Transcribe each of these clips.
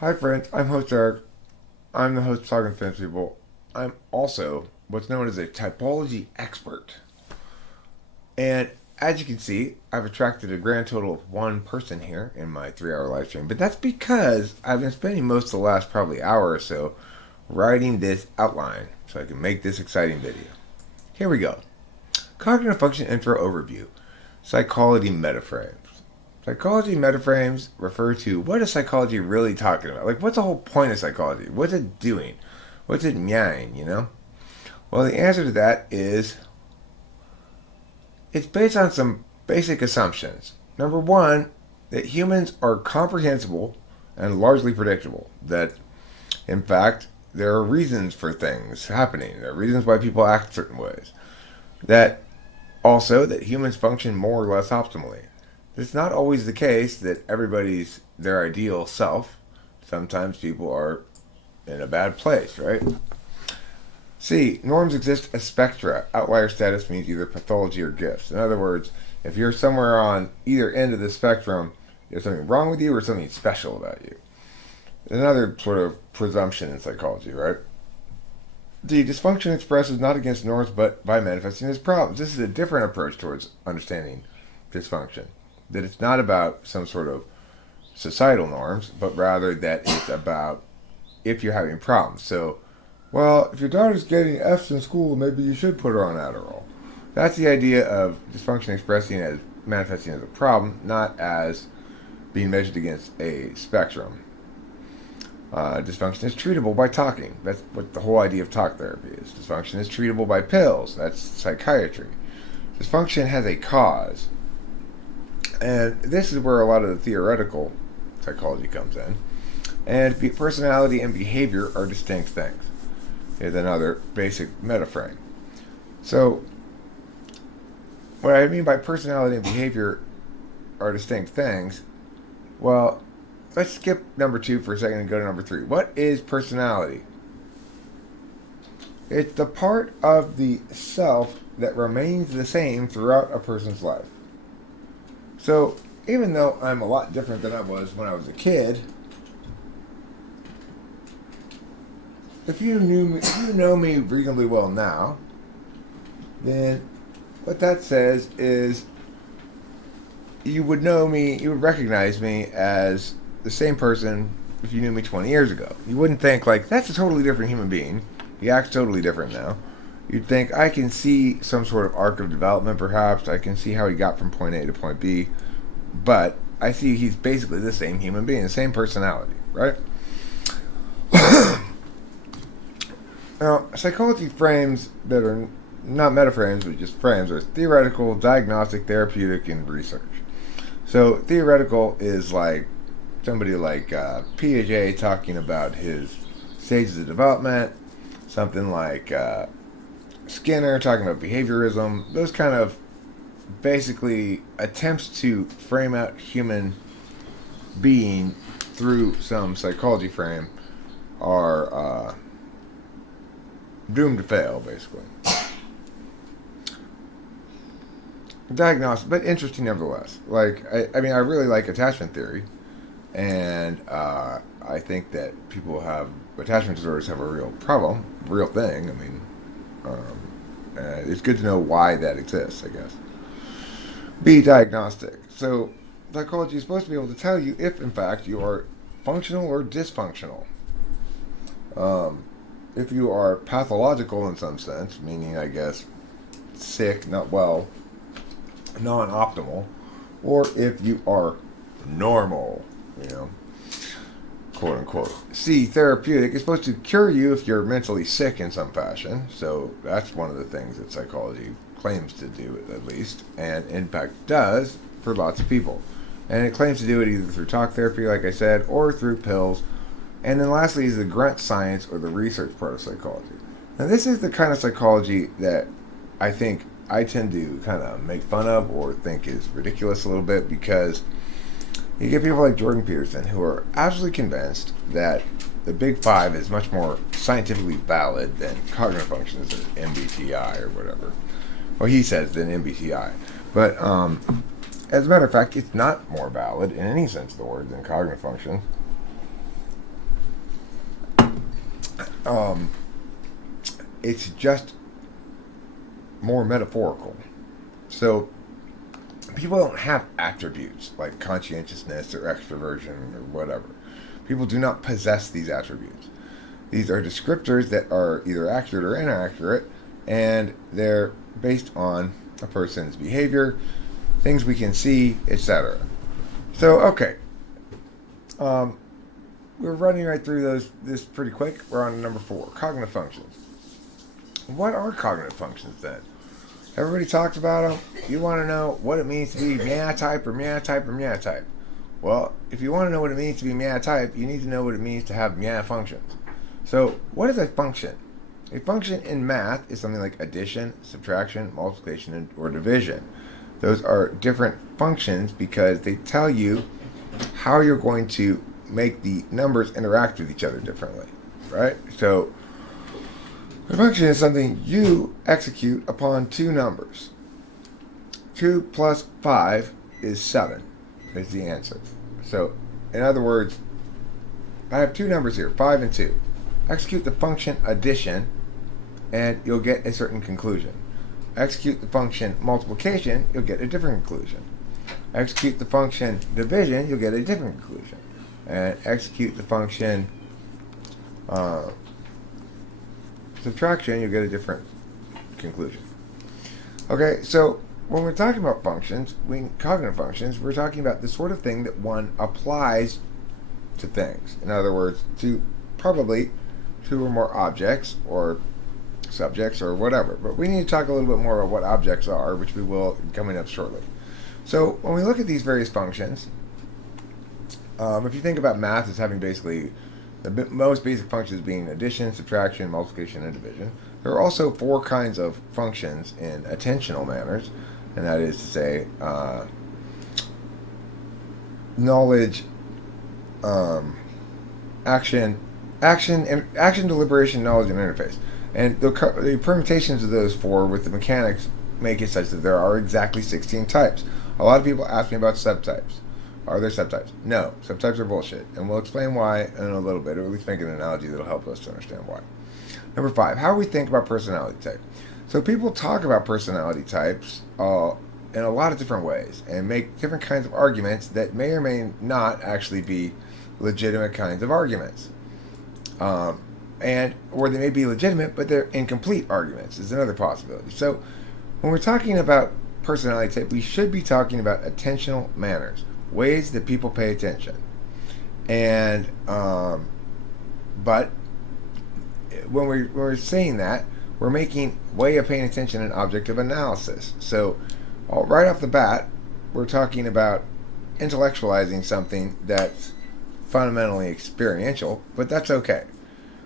Hi friends, I'm host Eric. I'm the host of Talking Fence People. I'm also what's known as a typology expert. And as you can see, I've attracted a grand total of one person here in my 3 hour live stream. But that's because I've been spending most of the last probably hour or so writing this outline so I can make this exciting video. Here we go. Cognitive Function Intro Overview. Psychology Metaframes. Psychology metaframes refer to what is psychology really talking about? Like, what's the whole point of psychology? What's it doing? What's it meaning? Well, the answer to that is it's based on some basic assumptions. Number one, that humans are comprehensible and largely predictable. That, in fact, there are reasons for things happening. There are reasons why people act certain ways. That also, that humans function more or less optimally. It's not always the case that everybody's their ideal self. Sometimes people are in a bad place, right? C. Norms exist as spectra. Outlier status means either pathology or gifts. In other words, if you're somewhere on either end of the spectrum, there's something wrong with you or something special about you. Another sort of presumption in psychology, right? D. Dysfunction expresses not against norms but by manifesting as problems. This is a different approach towards understanding dysfunction. That it's not about some sort of societal norms, but rather that it's about if you're having problems. So, well, if your daughter's getting F's in school, maybe you should put her on Adderall. That's the idea of dysfunction expressing as manifesting as a problem, not as being measured against a spectrum. Dysfunction is treatable by talking. That's what the whole idea of talk therapy is. Dysfunction is treatable by pills. That's psychiatry. Dysfunction has a cause. And this is where a lot of the theoretical psychology comes in. And personality and behavior are distinct things. Is another basic metaframe. So, what I mean by personality and behavior are distinct things, well, let's skip number 2 for a second and go to number 3. What is personality? It's the part of the self that remains the same throughout a person's life. So, even though I'm a lot different than I was when I was a kid, if you know me reasonably well now, then what that says is you would recognize me as the same person if you knew me 20 years ago. You wouldn't think, like, that's a totally different human being. He acts totally different now. You'd think, I can see some sort of arc of development, perhaps. I can see how he got from point A to point B. But I see he's basically the same human being, the same personality, right? Now, psychology frames that are not metaframes, but just frames, are theoretical, diagnostic, therapeutic, and research. So, theoretical is like somebody like Piaget talking about his stages of development, something like Skinner talking about behaviorism. Those kind of basically attempts to frame out human being through some psychology frame are doomed to fail, basically. Diagnostic, but interesting nevertheless. Like, I mean, I really like attachment theory, and I think that people have attachment disorders have a real problem, real thing. I mean, it's good to know why that exists, I guess. B. Diagnostic. So, psychology is supposed to be able to tell you if, in fact, you are functional or dysfunctional. If you are pathological in some sense, meaning, I guess, sick, not well, non-optimal, or if you are normal, quote unquote. C. Therapeutic is supposed to cure you if you're mentally sick in some fashion. So that's one of the things that psychology claims to do, at least, and in fact does for lots of people. And it claims to do it either through talk therapy, like I said, or through pills. And then lastly is the grunt science or the research part of psychology. Now this is the kind of psychology that I think I tend to kind of make fun of or think is ridiculous a little bit, because you get people like Jordan Peterson who are absolutely convinced that the Big Five is much more scientifically valid than cognitive functions or MBTI or whatever. Well, he says than MBTI. But as a matter of fact, it's not more valid in any sense of the word than cognitive functions. Um, it's just more metaphorical. So people don't have attributes like conscientiousness or extroversion or whatever. People do not possess these attributes. These are descriptors that are either accurate or inaccurate, and they're based on a person's behavior, things we can see, etc. So, okay. We're running right through this pretty quick. We're on number 4, cognitive functions. What are cognitive functions then? Everybody talks about them. You want to know what it means to be meow type or meow type or meow type. Well, if you want to know what it means to be meow type, you need to know what it means to have meow functions. So, what is a function? A function in math is something like addition, subtraction, multiplication, or division. Those are different functions because they tell you how you're going to make the numbers interact with each other differently, right? So, a function is something you execute upon two numbers. 2 plus 5 is 7, is the answer. So, in other words, I have two numbers here, 5 and 2. Execute the function addition, and you'll get a certain conclusion. Execute the function multiplication, you'll get a different conclusion. Execute the function division, you'll get a different conclusion. And execute the function subtraction, you'll get a different conclusion. Okay, so when we're talking about functions, cognitive functions, we're talking about the sort of thing that one applies to things. In other words, to probably two or more objects or subjects or whatever. But we need to talk a little bit more about what objects are, which we will coming up shortly. So when we look at these various functions, if you think about math as having basically the most basic functions being addition, subtraction, multiplication, and division, there are also 4 kinds of functions in attentional manners, and that is to say knowledge, action, deliberation, knowledge, and interface. And the permutations of those 4 with the mechanics make it such that there are exactly 16 types. A lot of people ask me about subtypes. Are there subtypes? No, subtypes are bullshit. And we'll explain why in a little bit, or at least make an analogy that'll help us to understand why. Number 5, how we think about personality type. So people talk about personality types in a lot of different ways and make different kinds of arguments that may or may not actually be legitimate kinds of arguments. Or they may be legitimate, but they're incomplete arguments is another possibility. So when we're talking about personality type, we should be talking about attentional manners, ways that people pay attention. And but when we're saying that, we're making way of paying attention an object of analysis. So right off the bat, we're talking about intellectualizing something that's fundamentally experiential, but that's okay.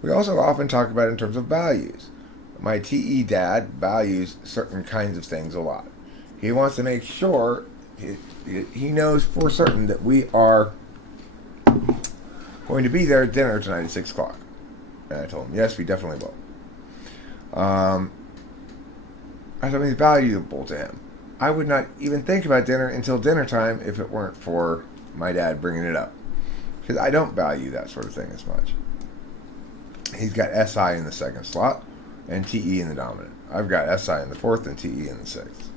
We also often talk about it in terms of values. My TE dad values certain kinds of things a lot. He wants to make sure he knows for certain that we are going to be there at dinner tonight at 6 o'clock. And I told him, yes, we definitely will. Something's valuable to him. I would not even think about dinner until dinner time if it weren't for my dad bringing it up. Because I don't value that sort of thing as much. He's got SI in the second slot and TE in the dominant. I've got SI in the fourth and TE in the sixth.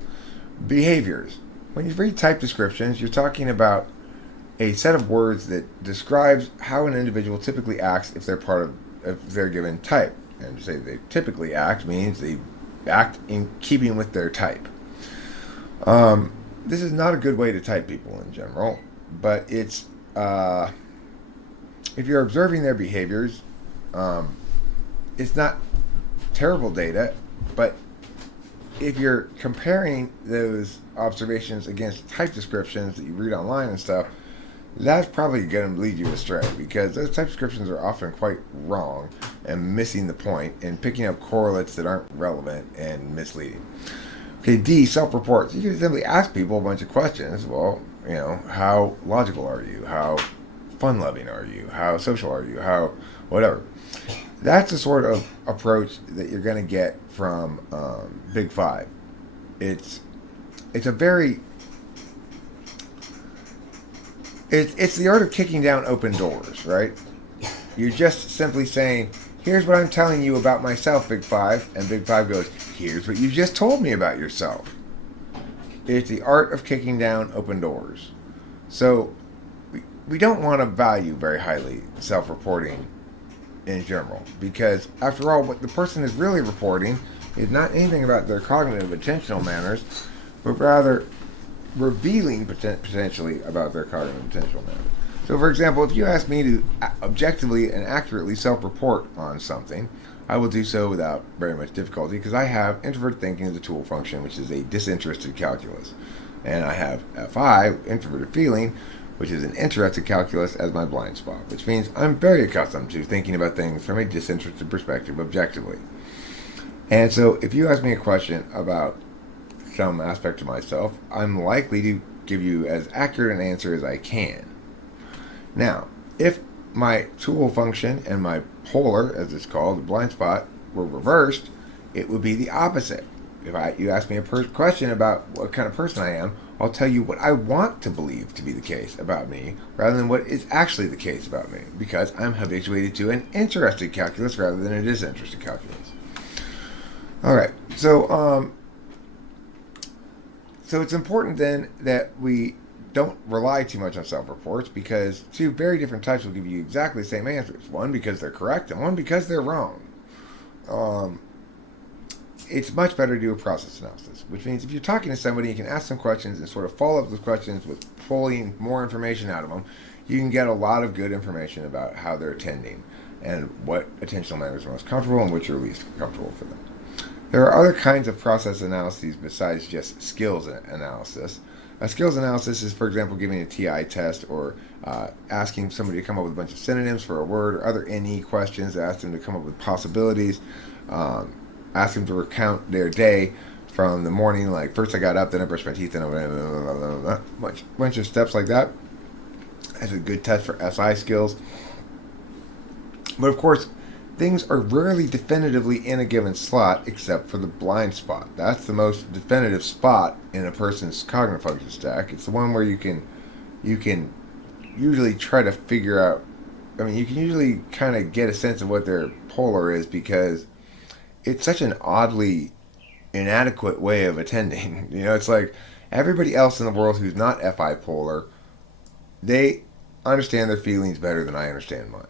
Behaviors. When you read type descriptions, you're talking about a set of words that describes how an individual typically acts if they're given type. And to say they typically act means they act in keeping with their type. This is not a good way to type people in general, but it's if you're observing their behaviors, it's not terrible data, but if you're comparing those observations against type descriptions that you read online and stuff, that's probably going to lead you astray because those type descriptions are often quite wrong and missing the point and picking up correlates that aren't relevant and misleading. Okay, D, self-reports. You can simply ask people a bunch of questions. Well, how logical are you? How fun-loving are you? How social are you? How whatever. That's the sort of approach that you're going to get from Big Five. It's the art of kicking down open doors, right? You're just simply saying, here's what I'm telling you about myself, Big Five. And Big Five goes, here's what you just told me about yourself. It's the art of kicking down open doors. So we don't want to value very highly self-reporting in general, because after all, what the person is really reporting is not anything about their cognitive attentional manners, but rather revealing potentially about their cognitive attentional manners. So, for example, if you ask me to objectively and accurately self-report on something, I will do so without very much difficulty, because I have introverted thinking as a tool function, which is a disinterested calculus. And I have FI, introverted feeling, which is an interested calculus, as my blind spot, which means I'm very accustomed to thinking about things from a disinterested perspective objectively. And so if you ask me a question about some aspect of myself, I'm likely to give you as accurate an answer as I can. Now, if my tool function and my polar, as it's called, the blind spot, were reversed, it would be the opposite. If you ask me a question about what kind of person I am, I'll tell you what I want to believe to be the case about me, rather than what is actually the case about me, because I'm habituated to an interested calculus rather than a disinterested calculus. All right, so it's important then that we don't rely too much on self-reports, because two very different types will give you exactly the same answers. One because they're correct, and one because they're wrong. It's much better to do a process analysis, which means if you're talking to somebody, you can ask some questions and sort of follow up those questions with pulling more information out of them. You can get a lot of good information about how they're attending and what attentional manners are most comfortable and which are least comfortable for them. There are other kinds of process analyses besides just skills analysis. A skills analysis is, for example, giving a TI test, or asking somebody to come up with a bunch of synonyms for a word, or other NE questions, ask them to come up with possibilities, ask them to recount their day from the morning, like first I got up, then I brushed my teeth, and a bunch of steps like that. That's a good test for SI skills. But of course, things are rarely definitively in a given slot except for the blind spot. That's the most definitive spot in a person's cognitive function stack. It's the one where you can usually try to figure out, you can usually kind of get a sense of what their polar is, because it's such an oddly inadequate way of attending. It's like everybody else in the world who's not FI polar, they understand their feelings better than I understand mine.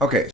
Okay.